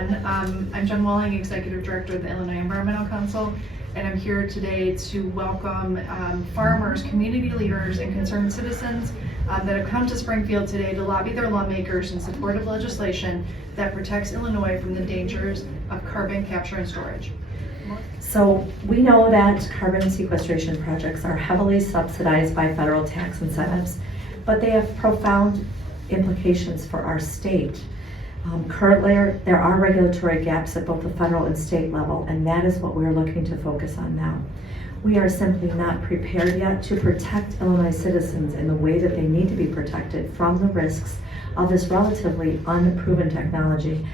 everyone. I'm Jen Walling, Executive Director of the Illinois Environmental Council, and I'm here today to welcome farmers, community leaders, and concerned citizens that have come to Springfield today to lobby their lawmakers in support of legislation that protects Illinois from the dangers of carbon capture and storage. So we know that carbon sequestration projects are heavily subsidized by federal tax incentives, but they have profound implications for our state. Currently, there are regulatory gaps at both the federal and state level, and that is what we're looking to focus on now. We are simply not prepared yet to protect Illinois citizens in the way that they need to be protected from the risks of this relatively unproven technology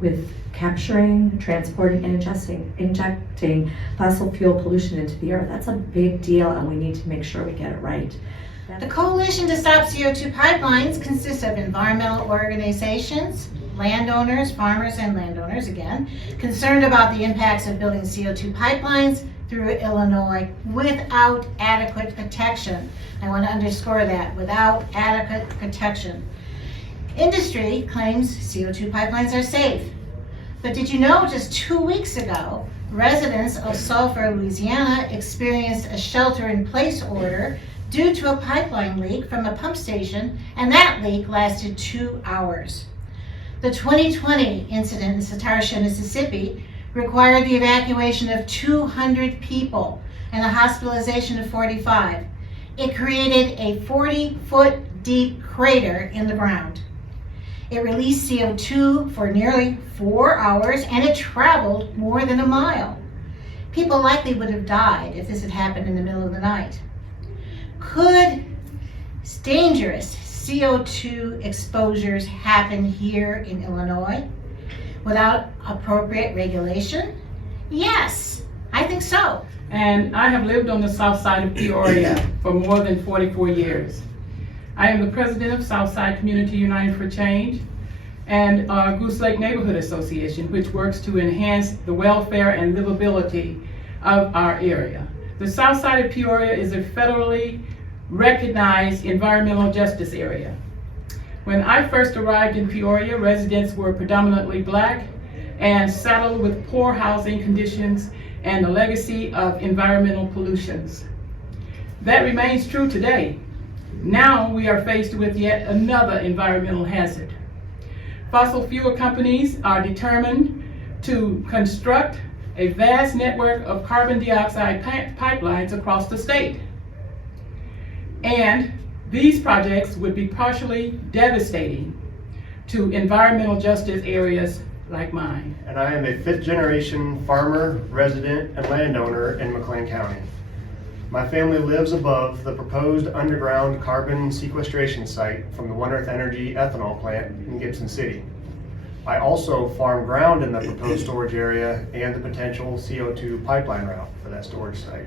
with capturing, transporting, and injecting fossil fuel pollution into the earth. That's a big deal, and we need to make sure we get it right. The Coalition to Stop CO2 Pipelines consists of environmental organizations, landowners, farmers and landowners again, concerned about the impacts of building CO2 pipelines through Illinois without adequate protection. I want to underscore that, without adequate protection. Industry claims CO2 pipelines are safe. But did you know just 2 weeks ago, residents of Sulphur, Louisiana experienced a shelter-in-place order due to a pipeline leak from a pump station, and that leak lasted 2 hours. The 2020 incident in Satarsha, Mississippi required the evacuation of 200 people and a hospitalization of 45. It created a 40-foot deep crater in the ground. It released CO2 for nearly 4 hours, and it traveled more than a mile. People likely would have died if this had happened in the middle of the night. Could dangerous CO2 exposures happen here in Illinois without appropriate regulation? Yes, I think so. And I have lived on the south side of Peoria for more than 44 years. I am the president of Southside Community United for Change and Goose Lake Neighborhood Association, which works to enhance the welfare and livability of our area. The south side of Peoria is a federally recognized environmental justice area. When I first arrived in Peoria, residents were predominantly Black and saddled with poor housing conditions and the legacy of environmental pollutions. That remains true today. Now we are faced with yet another environmental hazard. Fossil fuel companies are determined to construct a vast network of carbon dioxide pipelines across the state. And these projects would be partially devastating to environmental justice areas like mine. And I am a fifth-generation farmer, resident, and landowner in McLean County. My family lives above the proposed underground carbon sequestration site from the One Earth Energy ethanol plant in Gibson City. I also farm ground in the proposed storage area and the potential CO2 pipeline route for that storage site.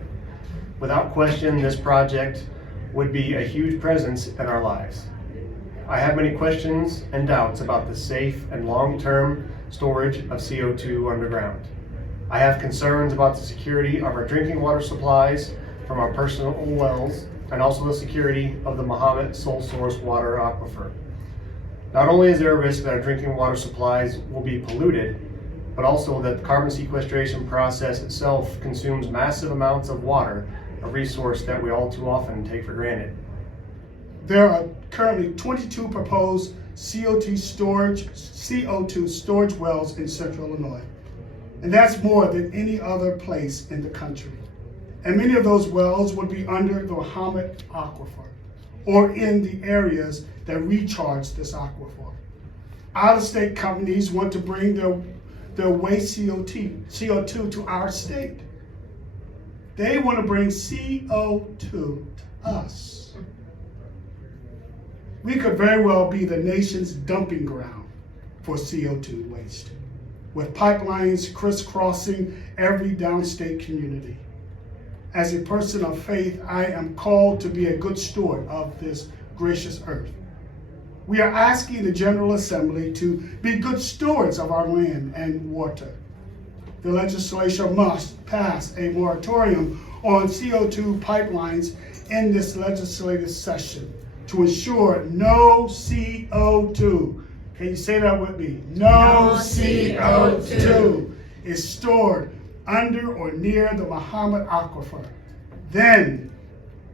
Without question, this project would be a huge presence in our lives. I have many questions and doubts about the safe and long-term storage of CO2 underground. I have concerns about the security of our drinking water supplies from our personal wells, and also the security of the Mahomet sole source water aquifer. Not only is there a risk that our drinking water supplies will be polluted, but also that the carbon sequestration process itself consumes massive amounts of water, a resource that we all too often take for granted. There are currently 22 proposed CO2 storage wells in central Illinois, and that's more than any other place in the country. And many of those wells would be under the Mahomet aquifer or in the areas that recharge this aquifer. Out-of-state companies want to bring their waste CO2 to our state. They want to bring CO2 to us. We could very well be the nation's dumping ground for CO2 waste, with pipelines crisscrossing every downstate community. As a person of faith, I am called to be a good steward of this gracious earth. We are asking the General Assembly to be good stewards of our land and water. The legislature must pass a moratorium on CO2 pipelines in this legislative session to ensure no CO2 Can you say that with me? No CO2 is stored under or near the Muhammad Aquifer. Then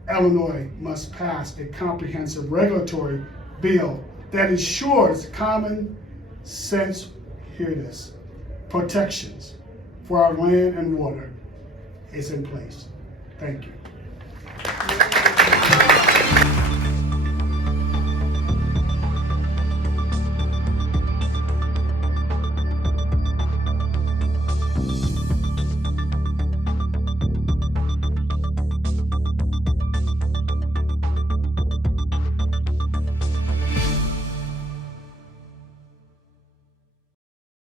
Illinois must pass a comprehensive regulatory bill that ensures common sense, hear this, protections for our land and water is in place. Thank you.